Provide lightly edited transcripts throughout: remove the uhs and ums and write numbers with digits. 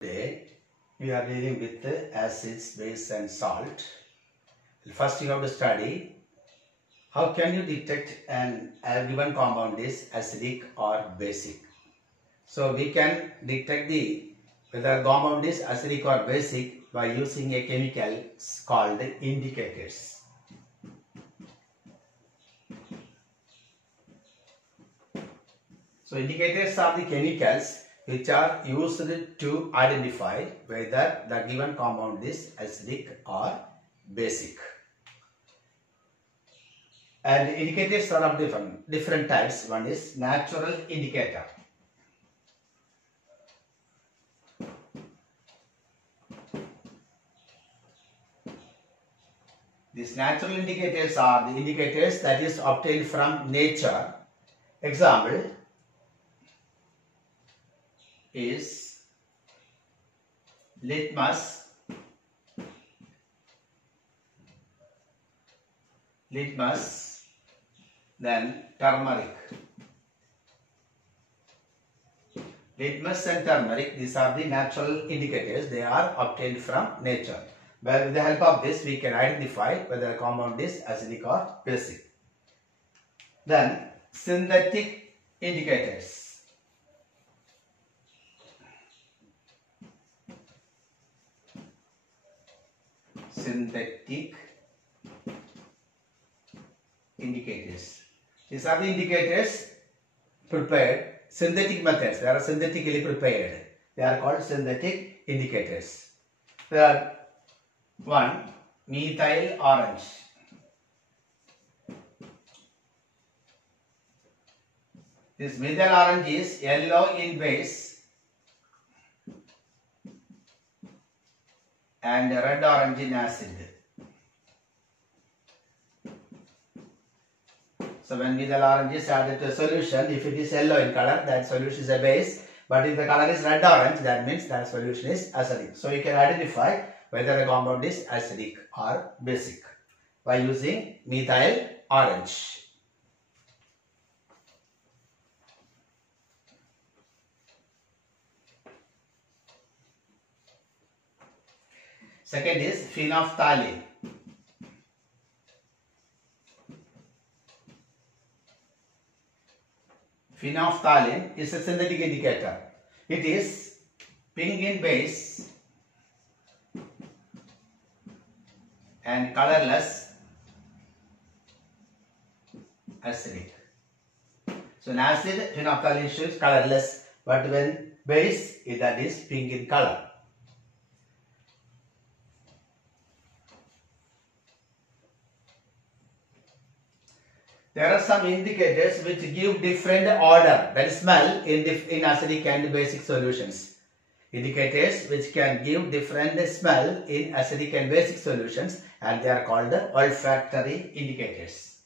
Today we are dealing with acids, base and salt. First you have to study how can you detect a given compound is acidic or basic. So we can detect whether compound is acidic or basic by using a chemical called indicators. So indicators are the chemicals which are used to identify whether the given compound is acidic or basic. And indicators are of different types. One is natural indicator. These natural indicators are the indicators that is obtained from nature. Example is litmus, then turmeric. Litmus and turmeric, these are the natural indicators. They are obtained from nature. But with the help of this, we can identify whether a compound is acidic or basic. Then synthetic indicators. Synthetic indicators. These are the indicators prepared. Synthetic methods. They are synthetically prepared. They are called synthetic indicators. There are one, methyl orange. This methyl orange is yellow in base and red orange in acid. So when methyl orange is added to a solution, if it is yellow in color, that solution is a base. But if the color is red orange, that means that solution is acidic. So you can identify whether a compound is acidic or basic by using methyl orange. Second is phenolphthalein. Phenolphthalein is a synthetic indicator. It is pink in base and colorless acidic. So in acid, phenolphthalein is colorless, but when base, that is pink in color. There are some indicators which give different odor, that is smell, in acidic and basic solutions. Indicators which can give different smell in acidic and basic solutions, and they are called olfactory indicators.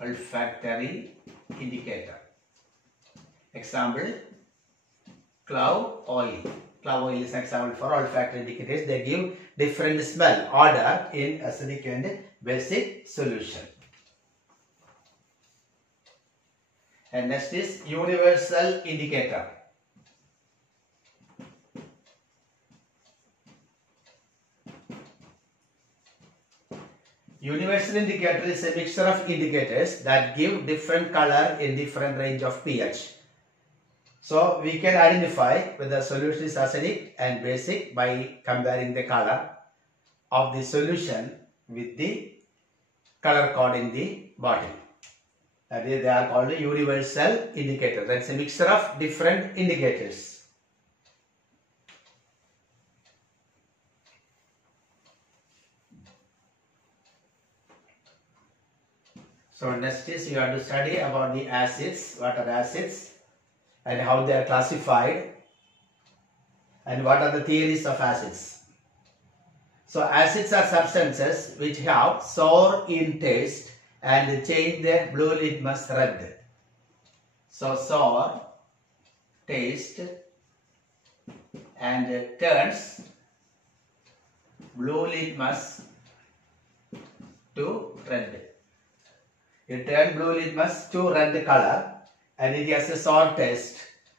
Olfactory indicator. Example, clove oil. Clove oil is an example for olfactory indicators. They give different smell, odor in acidic and basic solution. And next is universal indicator. Universal indicator is a mixture of indicators that give different color in different range of pH. So we can identify whether the solution is acidic and basic by comparing the color of the solution with the color code in the bottle. That is, they are called universal indicators. That's a mixture of different indicators. So next is you have to study about the acids. What are acids and how they are classified, and what are the theories of acids. So acids are substances which have sour in taste and change their blue litmus red. So sour taste and turns blue litmus to red. It turns blue litmus to red color and it has a sour taste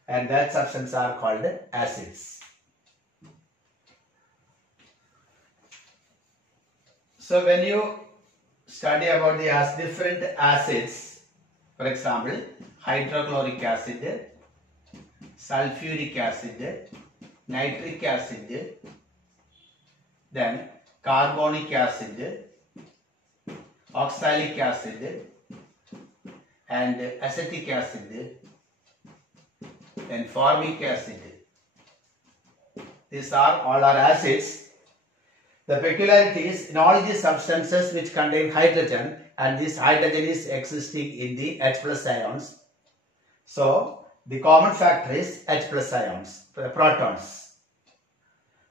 and that substance are called acids. So when you study about the different acids, for example, hydrochloric acid, sulfuric acid, nitric acid, then carbonic acid, oxalic acid, and acetic acid, then formic acid. These are all are acids. The peculiarity is in all these substances which contain hydrogen, and this hydrogen is existing in the H plus ions. So the common factor is H plus ions, protons.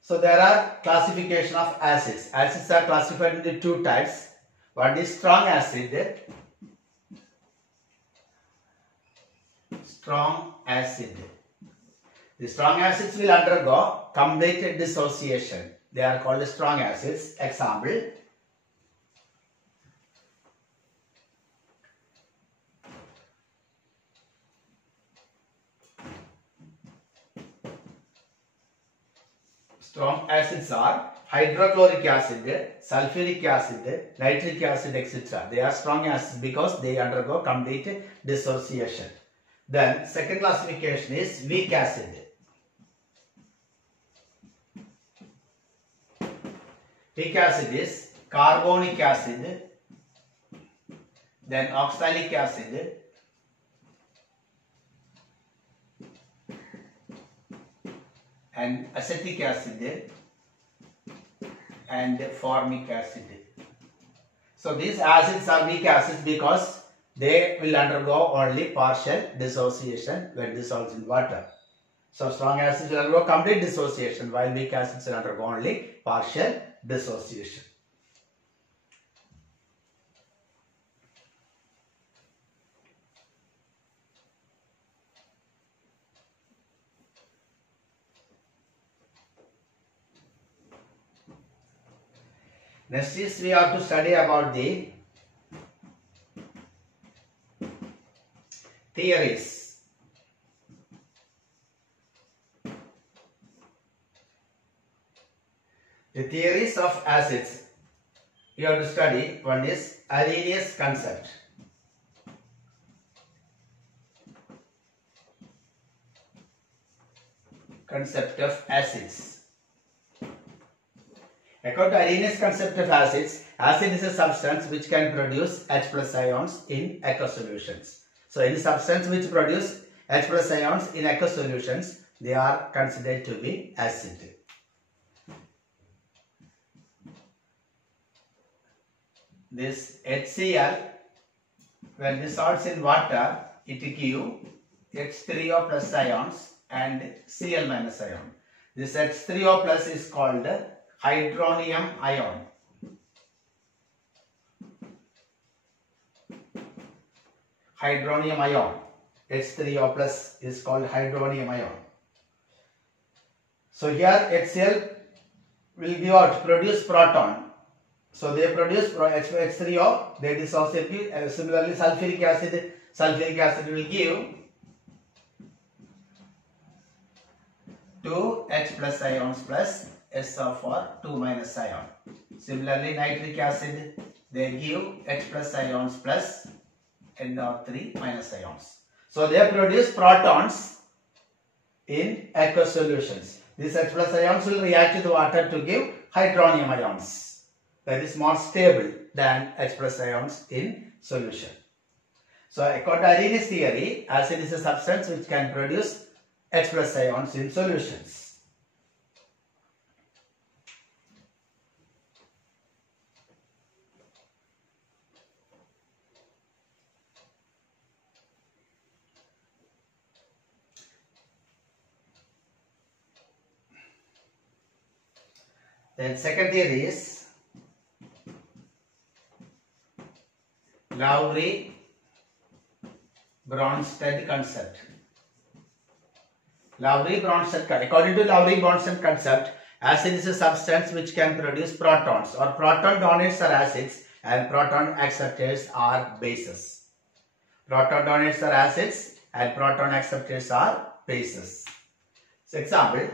So there are classification of acids. Acids are classified into two types. One is strong acid. Strong acid. The strong acids will undergo complete dissociation. They are called strong acids. Example, strong acids are hydrochloric acid, sulfuric acid, nitric acid, etc. They are strong acids because they undergo complete dissociation. Then second classification is weak acid. Weak acid is carbonic acid, then oxalic acid, and acetic acid, and formic acid. So these acids are weak acids because they will undergo only partial dissociation when dissolved in water. So strong acids will undergo complete dissociation, while weak acids will undergo only partial dissociation. Next is we have to study about the theories. The theories of acids you have to study. One is Arrhenius concept. Concept of acids. According to Arrhenius concept of acids, acid is a substance which can produce H plus ions in aqueous solutions. So any substance which produce H plus ions in aqueous solutions, they are considered to be acid. This HCl, when dissolves in water, it gives H3O plus ions and Cl minus ion. This H3O plus is called hydronium ion. Hydronium ion. H3O plus is called hydronium ion. So here HCl will give out, produce proton. So they produce H3O, they dissociate. Similarly, sulfuric acid will give 2 H plus ions plus SO4 2 minus ion. Similarly, nitric acid, they give H plus ions plus NO3 minus ions. So they produce protons in aqueous solutions. These H plus ions will react with water to give hydronium ions. That is more stable than H plus ions in solution. So according to Arrhenius theory, acid is a substance which can produce H plus ions in solutions. Then second theory is Lowry-Bronsted concept. According to Lowry-Bronsted concept, acid is a substance which can produce protons, or proton donors are acids and proton acceptors are bases. Proton donors are acids and proton acceptors are bases. So example,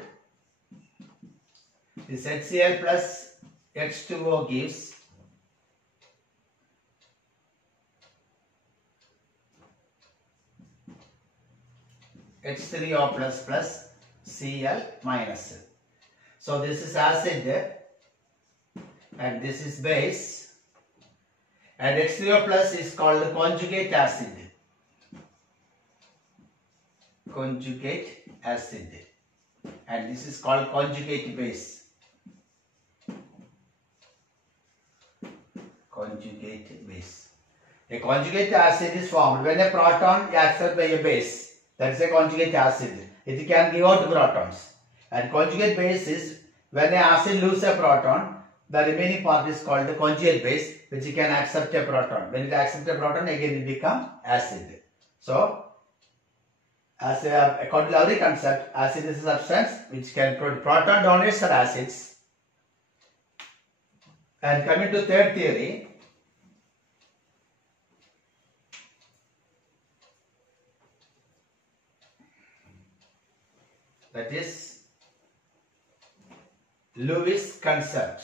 this HCl plus H2O gives H3O plus Cl minus. So this is acid and this is base, and H3O plus is called conjugate acid. Conjugate acid, and this is called conjugate base. Conjugate base. A conjugate acid is formed when a proton is accepted by a base. That is a conjugate acid. It can give out protons. And conjugate base is when an acid loses a proton, the remaining part is called the conjugate base, which can accept a proton. When it accepts a proton, again it becomes acid. So, according to our concept, acid is a substance which can produce proton donors are acids. And coming to third theory, that is Lewis concept.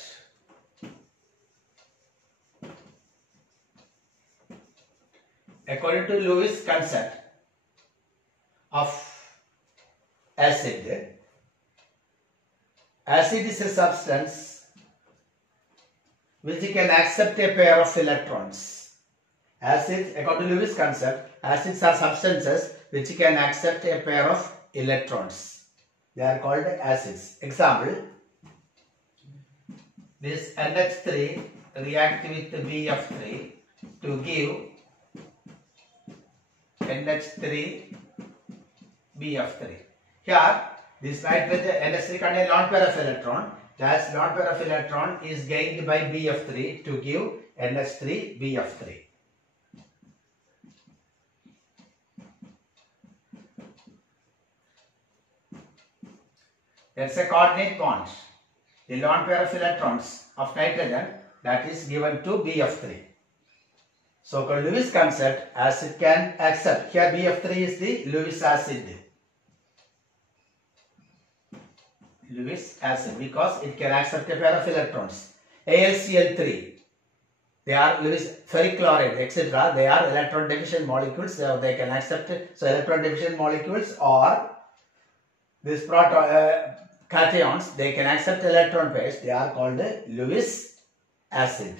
According to Lewis concept of acid, acid is a substance which can accept a pair of electrons. Acids, according to Lewis concept, acids are substances which can accept a pair of electrons. They are called acids. Example, this NH3 react with BF3 to give NH3 BF3. Here, this nitrogen NH3 contains lone pair of electron. That lone pair of electron is gained by BF3 to give NH3 BF3. That's a coordinate bond. The lone pair of electrons of nitrogen that is given to BF3. So, for Lewis concept, acid can accept. Here BF3 is the Lewis acid. Lewis acid because it can accept a pair of electrons. AlCl3. They are Lewis ferric chloride, etc. They are electron deficient molecules. So they can accept it. So electron deficient molecules or this cations, they can accept electron pairs. They are called Lewis acid.